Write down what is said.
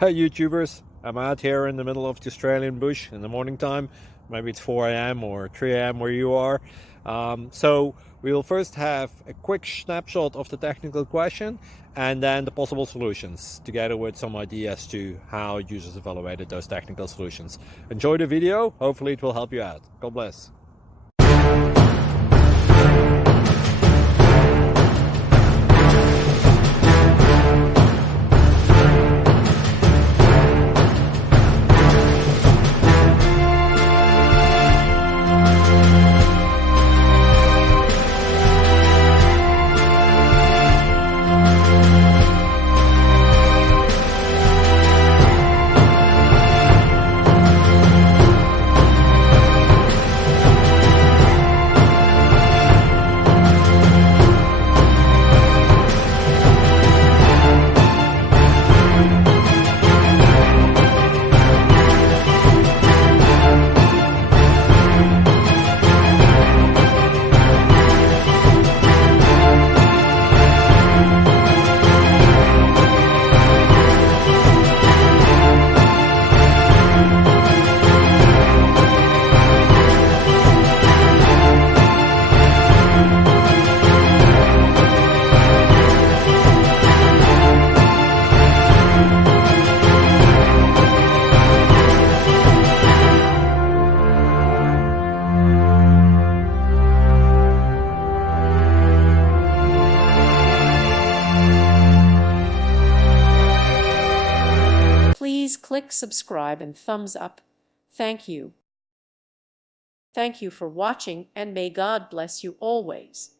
Hey YouTubers, I'm out here in the middle of the Australian bush in the morning time. Maybe it's 4 a.m. or 3 a.m. where you are. So we will first have a quick snapshot of the technical question and then the possible solutions, together with some ideas to how users evaluated those technical solutions. Enjoy the video, hopefully it will help you out. God bless. Please click subscribe and thumbs up. Thank you. Thank you for watching, and may God bless you always.